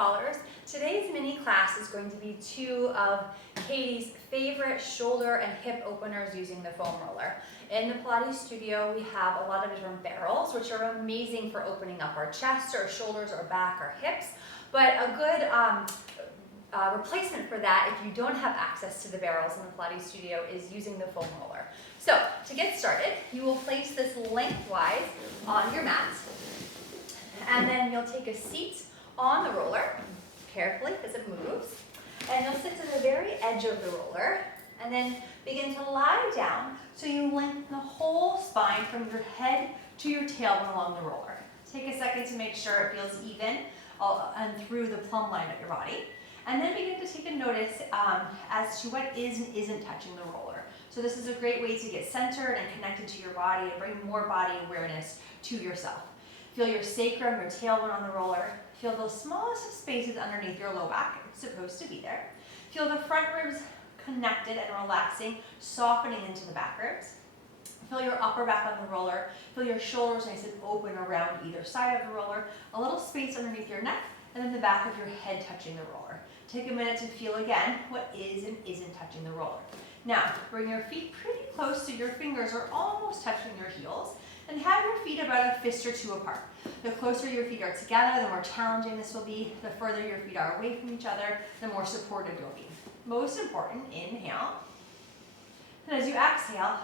callers. Today's mini class is going to be two of Katie's favorite shoulder and hip openers using the foam roller. In the Pilates studio, we have a lot of different barrels, which are amazing for opening up our chest, our shoulders, our back, our hips. But a good replacement for that, if you don't have access to the barrels in the Pilates studio, is using the foam roller. So to get started, you will place this lengthwise on your mat, and then you'll take a seat on the roller, carefully as it moves, and you'll sit to the very edge of the roller, and then begin to lie down so you lengthen the whole spine from your head to your tailbone along the roller. Take a second to make sure it feels even and through the plumb line of your body. And then begin to take a notice as to what is and isn't touching the roller. So this is a great way to get centered and connected to your body and bring more body awareness to yourself. Feel your sacrum, your tailbone on the roller. Feel those smallest of spaces underneath your low back. It's supposed to be there. Feel the front ribs connected and relaxing, softening into the back ribs. Feel your upper back on the roller. Feel your shoulders nice and open around either side of the roller. A little space underneath your neck, and then the back of your head touching the roller. Take a minute to feel again what is and isn't touching the roller. Now, bring your feet pretty close so your fingers are almost touching your heels, and have your feet about a fist or two apart. The closer your feet are together, the more challenging this will be. The further your feet are away from each other, the more supportive you'll be. Most important, inhale. And as you exhale,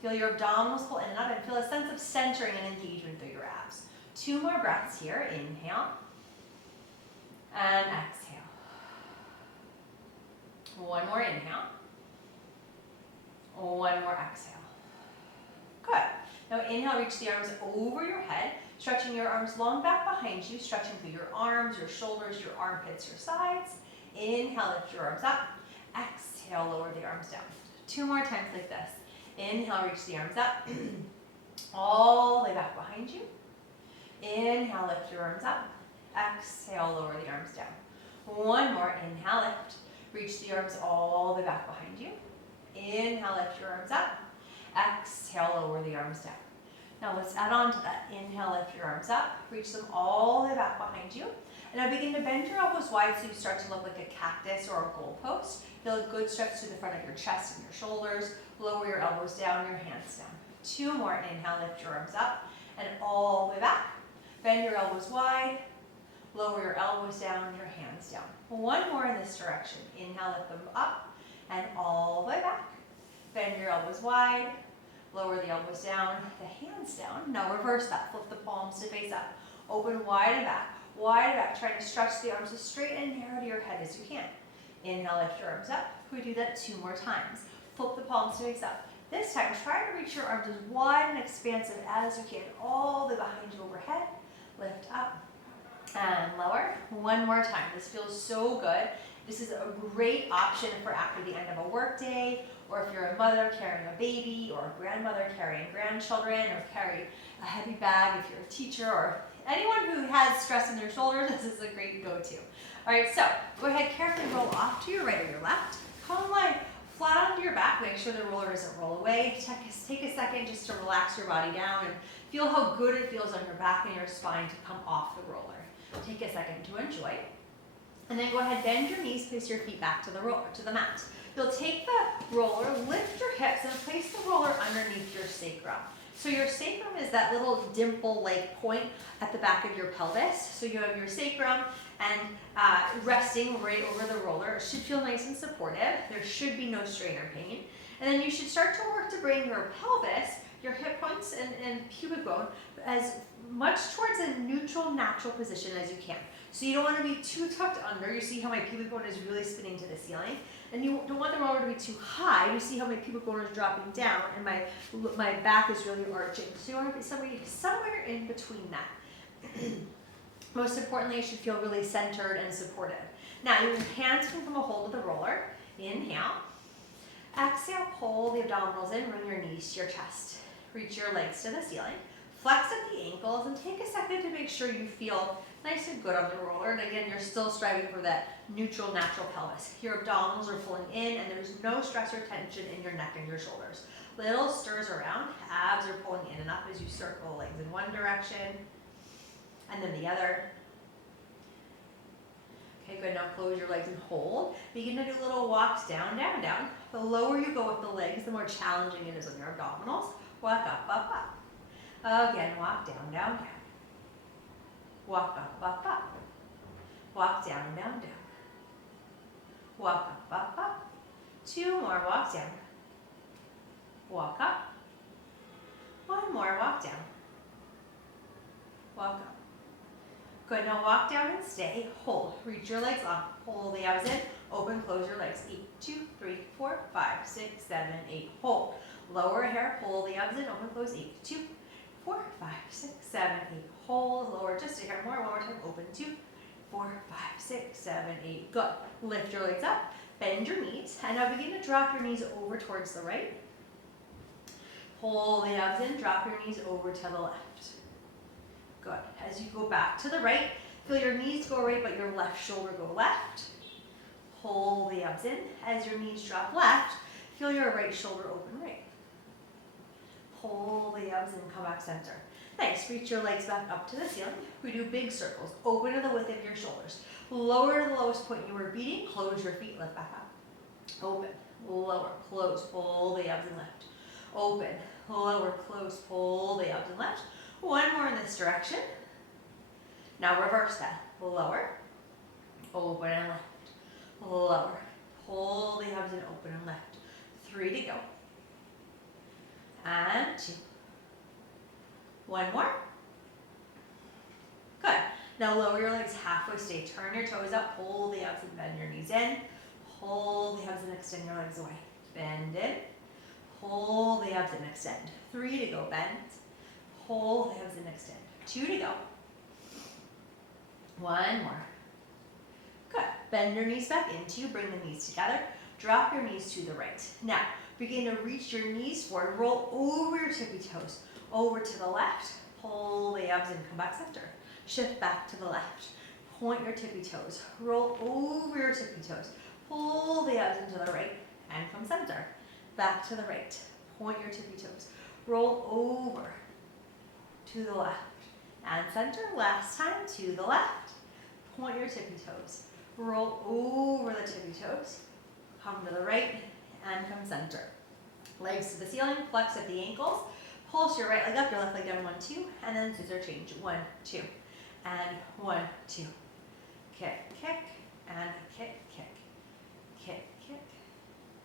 feel your abdominals pull in and up and feel a sense of centering and engagement through your abs. 2 more breaths here. Inhale and exhale. 1 more inhale. 1 more exhale. Good. Now inhale, reach the arms over your head, stretching your arms long back behind you, stretching through your arms, your shoulders, your armpits, your sides. Inhale, lift your arms up. Exhale, lower the arms down. 2 more times like this. Inhale, reach the arms up. All the way back behind you. Inhale, lift your arms up. Exhale, lower the arms down. 1 more. Inhale, lift. Reach the arms all the way back behind you. Inhale, lift your arms up. Exhale, lower the arms down. Now let's add on to that. Inhale, lift your arms up. Reach them all the way back behind you. And now begin to bend your elbows wide so you start to look like a cactus or a goalpost. Feel a good stretch to the front of your chest and your shoulders. Lower your elbows down, your hands down. 2 more. Inhale, lift your arms up and all the way back. Bend your elbows wide. Lower your elbows down, your hands down. 1 more in this direction. Inhale, lift them up and all the way back. Bend your elbows wide. Lower the elbows down, the hands down. Now reverse that. Flip the palms to face up. Open wide and back. Wide and back. Trying to stretch the arms as straight and narrow to your head as you can. Inhale, lift your arms up. We do that 2 more times. Flip the palms to face up. This time, try to reach your arms as wide and expansive as you can. All the way behind you overhead. Lift up and lower. 1 more time. This feels so good. This is a great option for after the end of a work day, or if you're a mother carrying a baby, or a grandmother carrying grandchildren, or carry a heavy bag if you're a teacher, or anyone who has stress in their shoulders. This is a great go-to. All right, so go ahead, carefully roll off to your right or your left. Come lie flat onto your back. Make sure the roller doesn't roll away. Take a second just to relax your body down and feel how good it feels on your back and your spine to come off the roller. Take a second to enjoy. And then go ahead, bend your knees, place your feet back to the roller, to the mat. You'll take the roller, lift your hips, and place the roller underneath your sacrum. So your sacrum is that little dimple-like point at the back of your pelvis. So you have your sacrum and resting right over the roller. It should feel nice and supportive. There should be no strain or pain. And then you should start to work to bring your pelvis, your hip points and pubic bone as much towards a neutral, natural position as you can. So you don't want to be too tucked under. You see how my pubic bone is really spinning to the ceiling. And you don't want the roller to be too high. You see how my pubic bone is dropping down and my back is really arching. So you want to be somewhere in between that. Most importantly, it should feel really centered and supportive. Now, your hands can come a hold of the roller. Inhale. Exhale, pull the abdominals in, bring your knees to your chest. Reach your legs to the ceiling. Flex at the ankles and take a second to make sure you feel nice and good on the roller. And again, you're still striving for that neutral, natural pelvis. Your abdominals are pulling in and there's no stress or tension in your neck and your shoulders. Little stirs around, abs are pulling in and up as you circle legs in one direction and then the other. Good, now close your legs and hold. Begin to do little walks down, down, down. The lower you go with the legs, the more challenging it is on your abdominals. Walk up, up, up. Again, walk down, down, down. Walk up, up, up. Walk down, down, down. Walk up, up, up. 2 more, walk down. Walk up. 1 more, walk down. Walk up. Good, now walk down and stay. Hold, reach your legs up. Hold the abs in, open, close your legs. 8, 2, 3, 4, 5, 6, 7, 8. Hold. Lower here, pull the abs in, open, close. 8, 2, 4, 5, 6, 7, 8. Hold, lower just a hair more. One more time, open. 2, 4, 5, 6, 7, 8. Good. Lift your legs up, bend your knees, and now begin to drop your knees over towards the right. Pull the abs in, drop your knees over to the left. Good. As you go back to the right, feel your knees go right, but your left shoulder go left. Pull the abs in. As your knees drop left, feel your right shoulder open right. Pull the abs in, come back center. Nice. Reach your legs back up to the ceiling. We do big circles. Open to the width of your shoulders. Lower to the lowest point you were beating. Close your feet, lift back up. Open, lower, close, pull the abs and lift. Open, lower, close, pull the abs and lift. 1 more in this direction. Now reverse that. Lower, open and lift. Lower, pull the abs and open and lift. 3 to go. And 2. 1 more. Good. Now lower your legs halfway, stay. Turn your toes up, pull the abs and bend your knees in. Pull the abs and extend your legs away. Bend in. Pull the abs and extend. 3 to go, bend. Pull the abs and extend. 2 to go. 1 more. Good. Bend your knees back into, bring the knees together. Drop your knees to the right. Now, begin to reach your knees forward. Roll over your tippy toes. Over to the left. Pull the abs in, come back center. Shift back to the left. Point your tippy toes. Roll over your tippy toes. Pull the abs into the right and come center. Back to the right. Point your tippy toes. Roll over to the left and center. Last time to the left. Point your tippy toes. Roll over the tippy toes. Come to the right and come center. Legs to the ceiling, flex at the ankles. Pulse your right leg up, your left leg down. 1, 2, and then scissor change. 1, 2, and 1, 2. Kick, kick, and kick, kick. Kick, kick,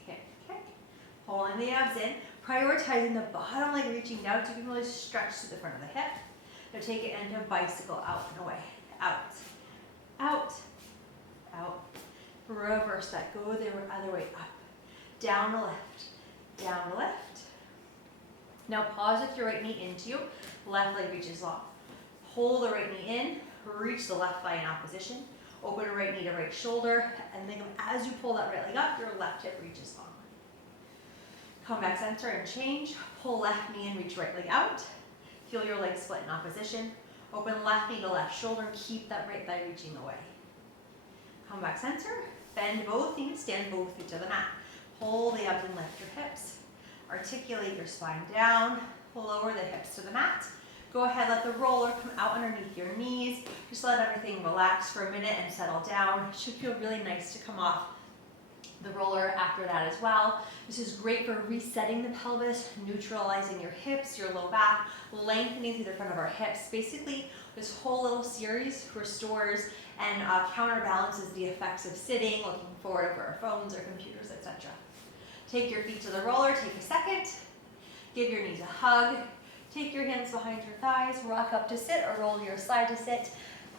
kick, kick. Pulling the abs in, prioritizing the bottom leg reaching down so you can really stretch to the front of the hip. Now take it into bicycle out and away. Out, out, out. Reverse that, go the other way, up. Down to left, down to left. Now pause with your right knee into you, left leg reaches long. Pull the right knee in, reach the left thigh in opposition. Open right knee to right shoulder, and then as you pull that right leg up, your left hip reaches long. Come back center and change. Pull left knee and reach right leg out. Feel your legs split in opposition. Open left knee to left shoulder, keep that right thigh reaching away. Come back center, bend both knees, stand both feet to the mat. Pull the abs and lift your hips. Articulate your spine down, lower the hips to the mat. Go ahead, let the roller come out underneath your knees. Just let everything relax for a minute and settle down. It should feel really nice to come off the roller after that as well. This is great for resetting the pelvis, neutralizing your hips, your low back, lengthening through the front of our hips. Basically, this whole little series restores and counterbalances the effects of sitting, looking forward over our phones or computers, etc. Take your feet to the roller, take a second. Give your knees a hug. Take your hands behind your thighs, rock up to sit or roll your side to sit.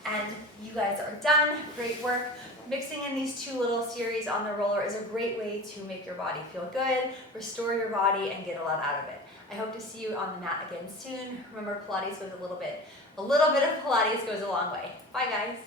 And you guys are done. Great work. Mixing in these 2 little series on the roller is a great way to make your body feel good, restore your body, and get a lot out of it. I hope to see you on the mat again soon. Remember, Pilates goes a little bit of Pilates goes a long way. Bye, guys.